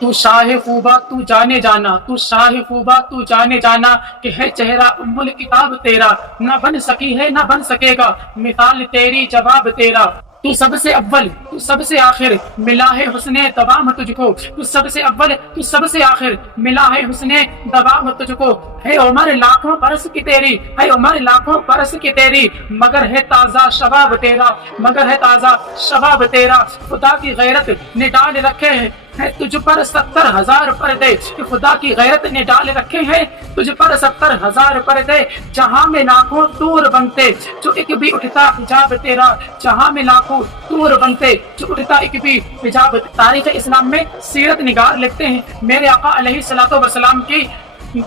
تو شاہ خوبا تو جانے جانا، تو شاہ خوبا تو جانے جانا، کہ ہے چہرہ ام الکتاب تیرا، نہ بن سکی ہے نہ بن سکے گا مثال تیری جواب تیرا۔ تو سب سے اول تو سب سے آخر ملا ہے حسن دوام تجھ کو، تو سب سے اول تو سب سے آخر ملا ہے حسن دوام تجھ کو۔ ہے عمر لاکھوں برس کی تیری، ہے عمر لاکھوں برس کی تیری، مگر ہے تازہ شباب تیرا، مگر ہے تازہ شباب تیرا۔ خدا کی غیرت نے ڈال رکھے ہیں تجھ پر 70,000 پردے، کہ خدا کی غیرت نے ڈال رکھے ہیں تجھ پر 70,000 پردے، جہاں میں لاکھوں طور بنتے جو ایک بھی اٹھتا حجاب تیرا، جہاں میں لاکھوں طور بنتے جو اٹھتا ایک بھی حجاب۔ تاریخ اسلام میں سیرت نگار لکھتے ہیں میرے آقا علیہ الصلوۃ والسلام کی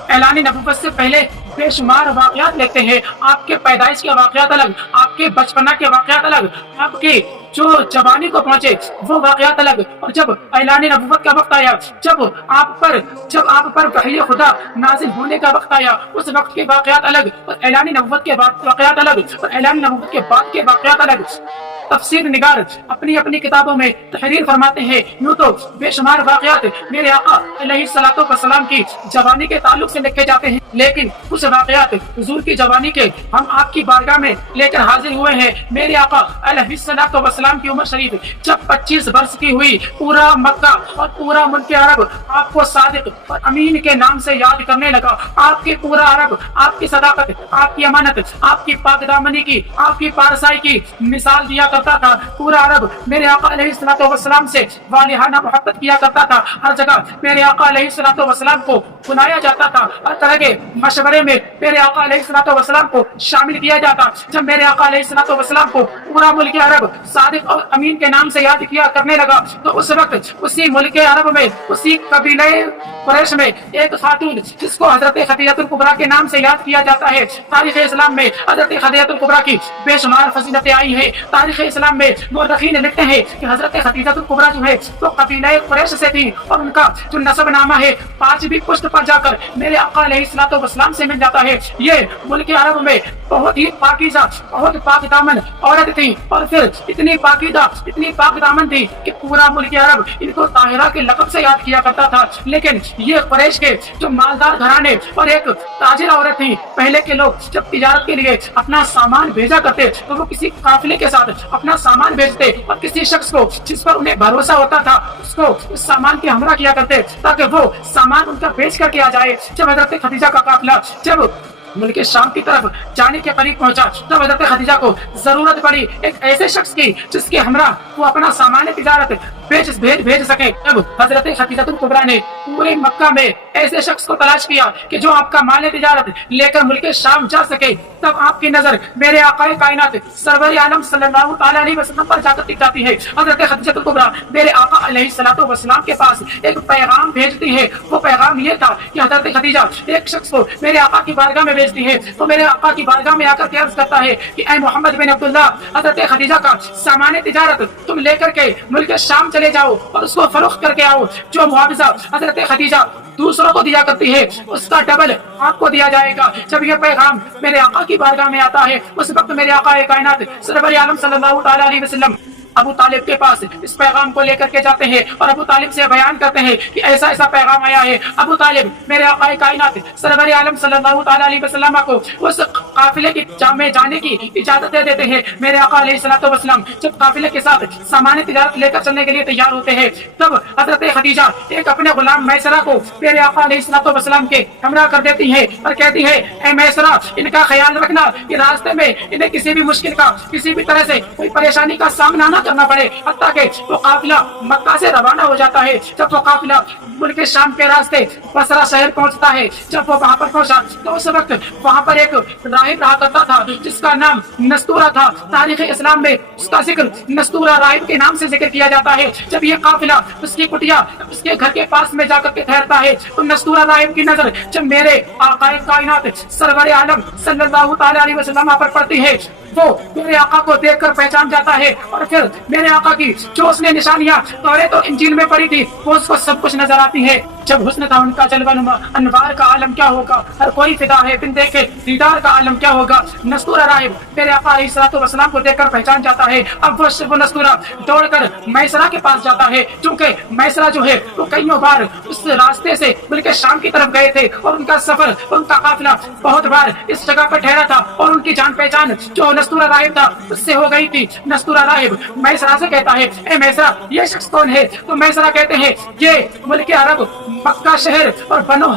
اعلان نبوت سے پہلے بے شمار واقعات لکھتے ہیں، آپ کے پیدائش کے واقعات الگ، آپ کے بچپنا کے واقعات الگ، آپ کے جو جوانی کو پہنچے وہ واقعات الگ، اور جب اعلان نبوت کا وقت آیا، جب آپ پر وحی خدا نازل ہونے کا وقت آیا، اس وقت کے واقعات الگ، اور اعلان نبوت کے بعد واقعات الگ، اور اعلان نبوت کے بعد کے واقعات الگ۔ تفسیر نگار اپنی اپنی کتابوں میں تحریر فرماتے ہیں، یوں تو بے شمار واقعات میرے آقا علیہ الصلوۃ والسلام کی جوانی کے تعلق سے لکھے جاتے ہیں، لیکن کچھ واقعات حضور کی جوانی کے ہم آپ کی بارگاہ میں لے کر حاضر ہوئے ہیں۔ میرے آقا علیہ الصلوۃ والسلام کی عمر شریف جب 25 برس کی ہوئی، پورا مکہ اور پورا ملک عرب آپ کو صادق اور امین کے نام سے یاد کرنے لگا۔ آپ کے پورا عرب آپ کی صداقت، آپ کی امانت، آپ کی پاک دامنی کی، آپ کی پارسائی کی مثال دیا کرتا تھا۔ پورا عرب میرے آقا علیہ الصلوۃ والسلام سے والہانہ محبت کیا کرتا تھا، ہر جگہ میرے آقا علیہ الصلوۃ والسلام کو بلایا جاتا تھا، ہر طرح کے مشورے میں میرے آقا علیہ الصلوۃ والسلام کو شامل کیا جاتا۔ جب میرے آقا علیہ الصلوۃ والسلام کو پورا ملک عرب صادق اور امین کے نام سے یاد کیا کرنے لگا، تو اس وقت اسی ملک عرب میں، اسی قبیلہ قریش میں ایک خاتون جس کو حضرت خدیجہ الکبریٰ کے نام سے یاد کیا جاتا ہے، تاریخ اسلام میں حضرت خدیجہ الکبریٰ کی بے شمار فضیلتیں آئی ہیں۔ تاریخ اسلام میں مورخین لکھتے ہیں کہ حضرت خدیجہ الکبریٰ جو ہے وہ قبیلہ قریش سے تھی، اور ان کا جو نسب نامہ ہے 5ویں پشت پر جا کر میرے آقا علیہ الصلوۃ والسلام سے مل جاتا ہے۔ یہ ملک عرب میں بہت ہی پاکیزہ، بہت پاک دامن عورت تھی، اور پھر اتنی پاکیزہ، اتنی پاک دامن تھی کہ پورا ملک عرب ان کو طاہرہ کے لقب سے یاد کیا کرتا تھا۔ لیکن یہ قریش کے جو مالدار گھرانے اور ایک تاجر عورت تھی، پہلے کے لوگ جب تجارت کے لیے اپنا سامان بھیجا کرتے تو وہ کسی قافلے کے ساتھ اپنا سامان بھیجتے، اور کسی شخص کو جس پر انہیں بھروسہ ہوتا تھا اس کو اس سامان کے ہمراہ کیا کرتے تاکہ وہ سامان ان کا بیچ کر کے آ جائے۔ جب حضرت خدیجہ کا قافلہ جب ملک شام کی طرف جانے کے قریب پہنچا، تب حضرت خدیجہ کو ضرورت پڑی ایک ایسے شخص کی جس کے ہمراہ وہ اپنا سامان تجارت بھیج سکے۔ تب حضرت خدیجہ الکبریٰ نے پورے مکہ میں ایسے شخص کو تلاش کیا کہ جو آپ کا مال تجارت لے کر ملک شام جا سکے۔ تب آپ کی نظر میرے آقا کائنات سرور عالم صلی اللہ تعالیٰ علیہ وسلم پر جا کر ٹک جاتی ہے۔ حضرت خدیجہ الکبریٰ میرے آقا علیہ الصلوۃ والسلام کے پاس ایک پیغام بھیجتی ہے۔ وہ پیغام یہ تھا کہ حضرت خدیجہ ایک شخص کو میرے آقا کی بارگاہ میں بھیجتی ہے، تو میرے آقا کی بارگاہ میں آ کر عرض کرتا ہے کہ اے محمد بن عبداللہ، حضرت خدیجہ کا سامان تجارت تم لے کر کے ملک شام چلے جاؤ اور اس کو فروخت کر کے آؤ۔ جو معاوضہ حضرت خدیجہ دوسروں کو دیا کرتی ہے اس کا ڈبل آپ کو دیا جائے گا۔ جب یہ پیغام میرے آقا کی بارگاہ میں آتا ہے، اس وقت میرے آقا کائنات سرور عالم صلی اللہ تعالیٰ علیہ وسلم ابو طالب کے پاس اس پیغام کو لے کر کے جاتے ہیں، اور ابو طالب سے بیان کرتے ہیں کہ ایسا ایسا پیغام آیا ہے۔ ابو طالب میرے آقا کائنات سرور عالم صلی اللہ تعالیٰ علیہ وسلم کو اس قافلے کی میں جانے کی اجازت دے دیتے ہیں۔ میرے آقا علیہ الصلوۃ والسلام جب قافلے کے ساتھ سامان تجارت لے کر چلنے کے لیے تیار ہوتے ہیں، تب حضرت خدیجہ ایک اپنے غلام میسرہ کو میرے آقا علیہ الصلوۃ والسلام کے ہمراہ کر دیتی ہے، اور کہتی ہے اے میسرہ، ان کا خیال رکھنا کہ راستے میں انہیں کسی بھی مشکل کا، کسی بھی طرح سے کوئی پریشانی کا سامنا نہ کرنا پڑے، حتیٰ کہ وہ قافلہ مکہ سے روانہ ہو جاتا ہے۔ جب وہ قافلہ ملک شام کے راستے بصرہ شہر پہنچتا ہے، جب وہ وہاں پر پہنچا تو اس وقت وہاں پر ایک راہب رہا کرتا تھا جس کا نام نستورہ تھا۔ تاریخ اسلام میں اس کا ذکر نستورہ راہب کے نام سے ذکر کیا جاتا ہے۔ جب یہ قافلہ اس کی کٹیا اس کے گھر کے پاس میں جا کر کے ٹھہرتا ہے تو نستورہ راہب کی نظر جب میرے آقا کائنات سرور عالم صلی اللہ تعالیٰ علیہ وسلم پر پڑتی ہے، وہ میرے آقا کو دیکھ کر پہچان جاتا ہے، اور پھر میرے آقا کی جو اس نے نشانیاں توریت اور انجیل میں پڑھی تھی وہ اس کو سب کچھ نظر آتی ہے۔ جب حسن تھا ان کا جلوہ نما، انوار کا عالم کیا ہوگا، ہر کوئی فدا ہے بن دیکھے دیدار کا عالم کیا ہوگا۔ نستورہ راہب میرے آقا علیہ الصلوۃ والسلام کو دیکھ کر پہچان جاتا ہے۔ اب وہ نستورہ دوڑ کر میسرہ کے پاس جاتا ہے، چونکہ میسرہ جو ہے وہ کئیوں بار اس راستے سے بلکہ شام کی طرف گئے تھے اور ان کا سفر، ان کا قافلہ بہت بار اس جگہ پر ٹھہرا تھا اور ان کی جان پہچان جو نستورہ راہب تھا اس سے ہو گئی تھی۔ نستورہ راہب میسرہ سے کہتا ہے، اے میسرہ یہ شخص کون ہے؟ تو میسرہ کہتے ہیں یہ ملک عرب مکہ شہر اور بنو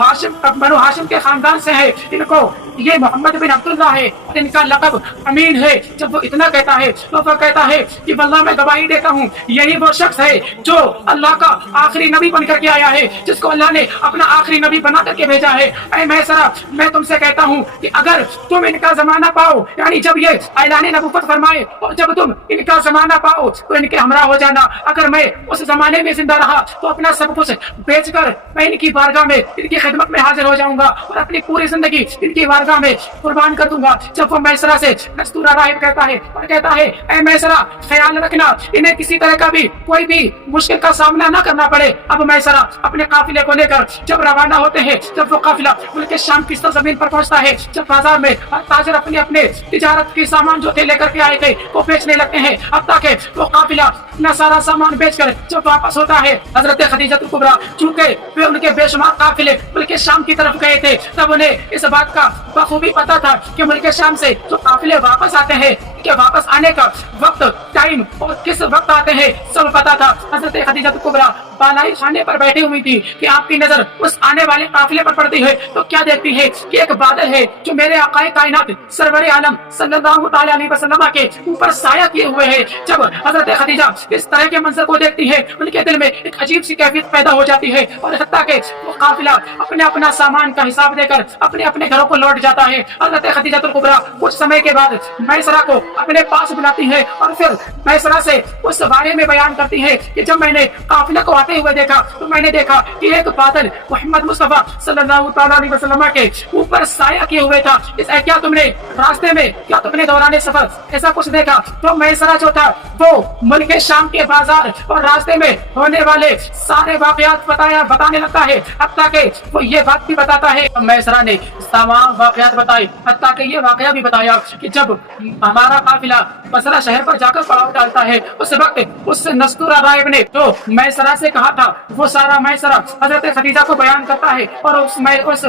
ہاشم کے خاندان سے ہے، ان کو یہ محمد بن عبداللہ ہے اور ان کا لقب امین ہے۔ جب وہ اتنا کہتا ہے تو وہ کہتا ہے کہ واللہ میں گواہی دیتا ہوں یہی وہ شخص ہے جو اللہ کا آخری نبی بن کر کے آیا ہے، جس کو اللہ نے اپنا آخری نبی بنا کر کے بھیجا ہے۔ اے میسرہ میں تم سے کہتا ہوں کہ اگر تم ان کا زمانہ پاؤ، یعنی جب یہ اعلان نبوت فرمائے اور جب تم ان کا زمانہ پاؤ تو ان کے ہمراہ ہو جانا۔ اگر میں اس زمانے میں زندہ رہا تو اپنا سب کچھ بیچ کر میں ان کی بارگاہ میں ان کی خدمت میں حاضر ہو جاؤں گا اور اپنی پوری زندگی ان کی بارگاہ میں قربان کر دوں گا۔ جب وہ میسرہ سے نستورہ راہب کہتا ہے اور کہتا ہے، اے میسرہ خیال رکھنا انہیں کسی طرح کا بھی کوئی بھی مشکل کا سامنا نہ کرنا پڑے۔ اب میسرہ اپنے قافلے کو لے کر جب روانہ ہوتے ہیں، جب وہ قافلہ ملک شام کی سرزمین پر پہنچتا ہے، جب بازار میں تاجر اپنے تجارت کے سامان جو تھے لے کر کے آئے تھے وہ بیچنے لگتے ہیں، اب تاکہ وہ قافلہ اپنا سارا سامان بیچ کر جب واپس ہوتا ہے، حضرت خدیجہ کبریٰ چونکہ وہ ان کے بے شمار قافلے ملک شام کی طرف گئے تھے، تب انہیں اس بات کا بخوبی پتا تھا کہ ملک شام سے جو قافلے واپس آتے ہیں کہ واپس آنے کا وقت، ٹائم اور کس وقت آتے ہیں سب پتا تھا۔ حضرت خدیجہ کبریٰ بالائی خانے پر بیٹھی ہوئی تھی کہ آپ کی نظر اس آنے والے قافلے پر پڑتی ہے تو کیا دیکھتی ہے کہ ایک بادل ہے جو میرے آقا کائنات سرور عالم صلی اللہ تعالی علیہ وسلم کے اوپر سایہ کیے ہوئے ہے۔ جب حضرت خدیجہ اس طرح کے منظر کو دیکھتی ہے ان کے دل میں ایک عجیب سی کیفیت پیدا ہو جاتی ہے اور حتیٰ کہ وہ قافلہ اپنا سامان کا حساب دے کر اپنے گھروں کو لوٹ جاتا ہے۔ حضرت خدیجہ کبریٰ کچھ سمے کے بعد میسرہ کو اپنے پاس بلاتی ہے اور پھر میسرہ سے اس بارے میں بیان کرتی ہے کہ جب میں نے قافلہ کو آتے ہوئے دیکھا تو میں نے دیکھا کہ ایک بادل محمد مصطفیٰ صلی اللہ تعالیٰ علیہ وسلم کے اوپر سایہ کیے ہوئے تھا۔ کیا تم نے راستے میں، کیا تم نے دوران سفر ایسا کچھ دیکھا؟ تو میسرہ جو تھا وہ ملک شام کے بازار اور راستے میں ہونے والے سارے واقعات بتانے لگتا ہے، حتیٰ کہ وہ یہ بات بھی بتاتا ہے۔ میسرہ نے تمام واقعات بتائے، حتیٰ کہ یہ واقعہ بھی بتایا کہ جب ہمارا قافلہ بصرہ شہر پر جا کر پڑاؤ ڈالتا ہے اس وقت اس نستورہ راہب نے جو میسرہ سے کہا تھا وہ سارا میسرہ حضرت خدیجہ کو بیان کرتا ہے اور اس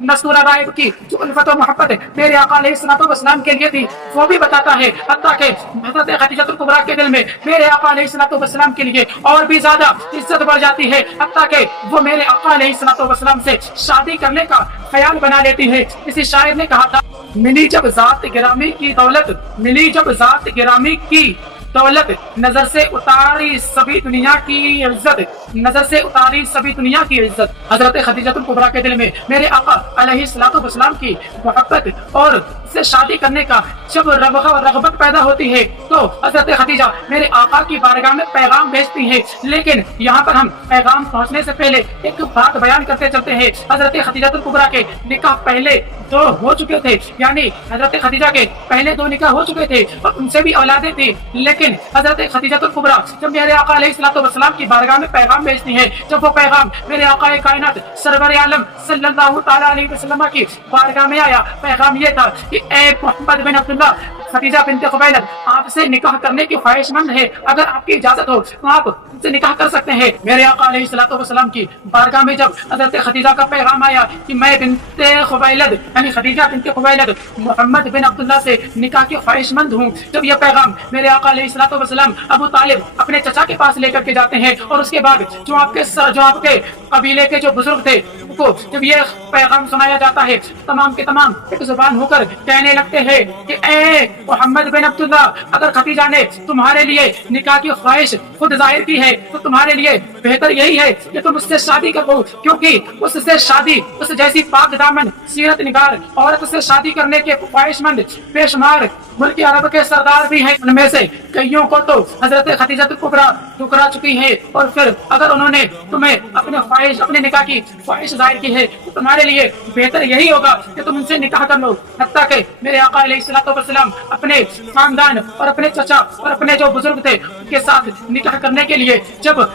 نستورہ راہب کی جو الفت و محبت میرے آقا علیہ الصلوۃ والسلام کے لیے تھی وہ بھی بتاتا ہے، حتیٰ کہ حضرت خدیجہ کبریٰ کے دل میں میرے آقا علیہ الصلوۃ والسلام کے لیے اور بھی زیادہ عزت بڑھ جاتی ہے، حتیٰ کہ وہ میرے آقا علیہ الصلوۃ والسلام سے شادی کرنے کا خیال بنا لیتی ہے۔ اسی شاعر نے کہا تھا، ملی جب ذات گرامی کی دولت، ملی جب ذات گرامی کی دولت، نظر سے اتاری سبھی دنیا کی عزت، نظر سے اتاری سبھی دنیا کی عزت۔ حضرت خدیجہ کبریٰ کے دل میں میرے آقا علیہ الصلوۃ والسلام کی محبت اور سے شادی کرنے کا جب رغبت پیدا ہوتی ہے تو حضرت خدیجہ میرے آقا کی بارگاہ میں پیغام بھیجتی ہے۔ لیکن یہاں پر ہم پیغام پہنچنے سے پہلے ایک بات بیان کرتے چلتے ہیں۔ حضرت خدیجہ کبریٰ کے نکاح پہلے 2 ہو چکے تھے، یعنی حضرت خدیجہ کے پہلے 2 نکاح ہو چکے تھے اور ان سے بھی اولادیں تھیں، لیکن حضرت خدیجہ کبریٰ جب میرے آقا علیہ الصلوۃ والسلام کی بارگاہ میں پیغام بھیجتی ہے، جب وہ پیغام میرے آقا کائنات سرور عالم صلی اللہ تعالیٰ علیہ وسلم کی بارگاہ میں آیا، پیغام یہ تھا کہ اے محمد بن عبداللہ، خدیجہ بنت خویلد آپ سے نکاح کرنے کی خواہش مند ہے، اگر آپ کی اجازت ہو تو آپ ان سے نکاح کر سکتے ہیں۔ میرے آقا علیہ الصلوۃ والسلام کی بارگاہ میں جب حضرت خدیجہ کا پیغام آیا کہ میں بنت خویلد یعنی خدیجہ بنت خویلد محمد بن عبداللہ سے نکاح کی خواہش مند ہوں، جب یہ پیغام میرے آقا علیہ الصلوۃ والسلام ابو طالب اپنے چچا کے پاس لے کر کے جاتے ہیں اور اس کے بعد جو آپ کے قبیلے کے جو بزرگ تھے کو جب یہ پیغام سنایا جاتا ہے تمام کے تمام ایک زبان ہو کر کہنے لگتے ہیں کہ اے محمد بن عبداللہ، اگر خدیجہ نے تمہارے لیے نکاح کی خواہش خود ظاہر کی ہے تو تمہارے لیے بہتر یہی ہے کہ تم اس سے شادی کرو، کیونکہ اس سے شادی اس جیسی پاک دامن سیرت نگار عورت سے شادی کرنے کے خواہش مند بے شمار ملک عرب کے سردار بھی ہیں، ان میں سے کئیوں کو تو حضرت خدیجہ کبریٰ ٹھکرا چکی ہے، اور پھر اگر انہوں نے تمہیں اپنے نکاح کی خواہش ظاہر کی ہے تو تمہارے لیے بہتر یہی ہوگا کہ تم ان سے نکاح کر لو۔ حتیٰ کہ میرے آقا علیہ الصلوۃ والسلام اپنے خاندان اور اپنے چچا اور اپنے جو بزرگ تھے ان کے ساتھ نکاح کرنے کے لیے جب